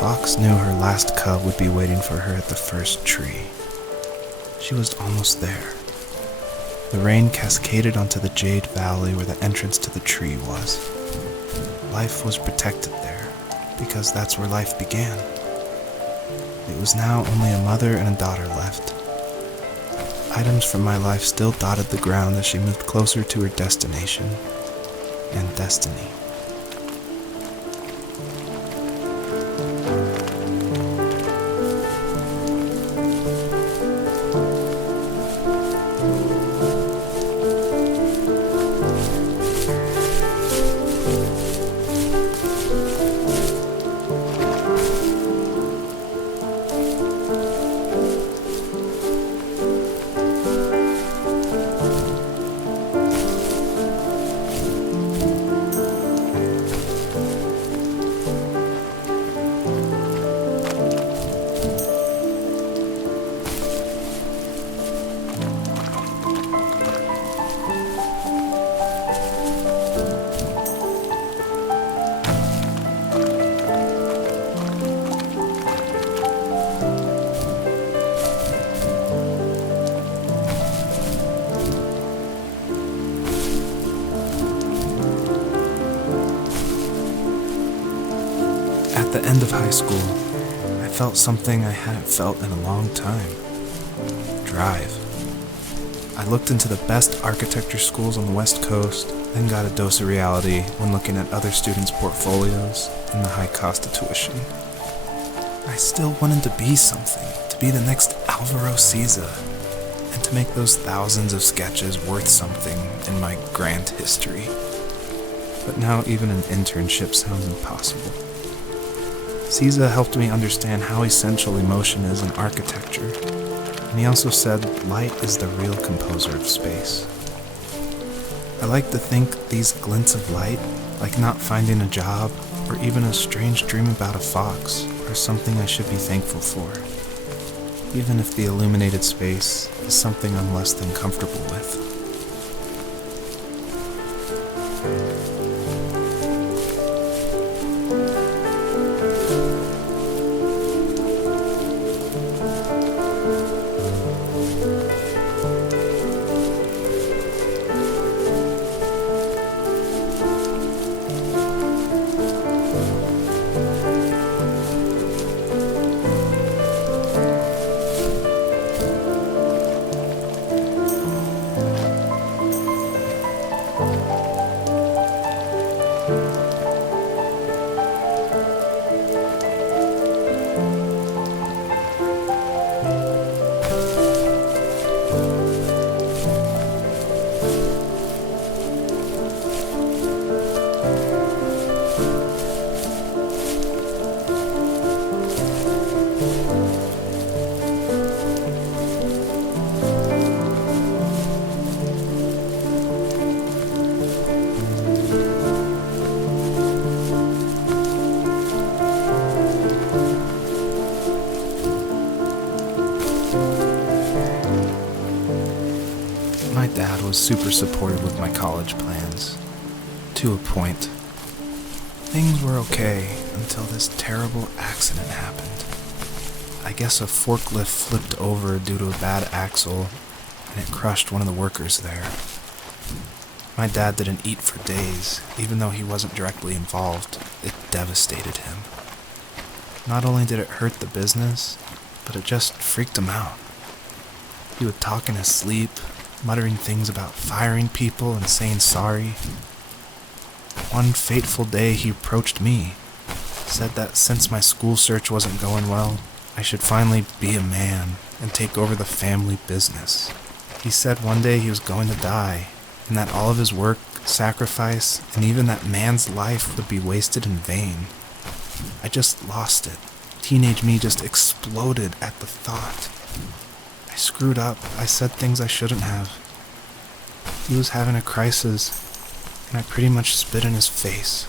fox knew her last cub would be waiting for her at the first tree. She was almost there. The rain cascaded onto the jade valley where the entrance to the tree was. Life was protected there, because that's where life began. It was now only a mother and a daughter left. Items from my life still dotted the ground as she moved closer to her destination and destiny. At the end of high school, I felt something I hadn't felt in a long time. Drive. I looked into the best architecture schools on the West Coast, then got a dose of reality when looking at other students' portfolios and the high cost of tuition. I still wanted to be something, to be the next Alvaro Siza, and to make those thousands of sketches worth something in my grand history. But now even an internship sounds impossible. Siza helped me understand how essential emotion is in architecture, and he also said light is the real composer of space. I like to think these glints of light, like not finding a job or even a strange dream about a fox, are something I should be thankful for, even if the illuminated space is something I'm less than comfortable with. My dad was super supportive with my college plans, to a point. Things were okay until this terrible accident happened. I guess a forklift flipped over due to a bad axle, and it crushed one of the workers there. My dad didn't eat for days, even though he wasn't directly involved. It devastated him. Not only did it hurt the business, but it just freaked him out. He would talk in his sleep, muttering things about firing people and saying sorry. One fateful day he approached me, said that since my school search wasn't going well, I should finally be a man and take over the family business. He said one day he was going to die, and that all of his work, sacrifice, and even that man's life would be wasted in vain. I just lost it. Teenage me just exploded at the thought. I screwed up. I said things I shouldn't have. He was having a crisis, and I pretty much spit in his face.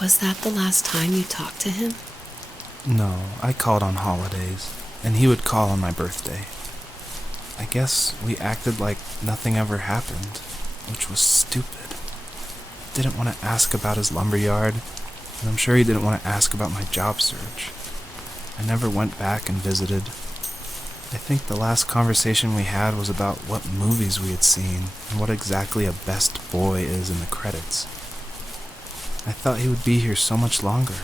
Was that the last time you talked to him? No, I called on holidays, and he would call on my birthday. I guess we acted like nothing ever happened, which was stupid. Didn't want to ask about his lumberyard, and I'm sure he didn't want to ask about my job search. I never went back and visited. I think the last conversation we had was about what movies we had seen and what exactly a best boy is in the credits. I thought he would be here so much longer,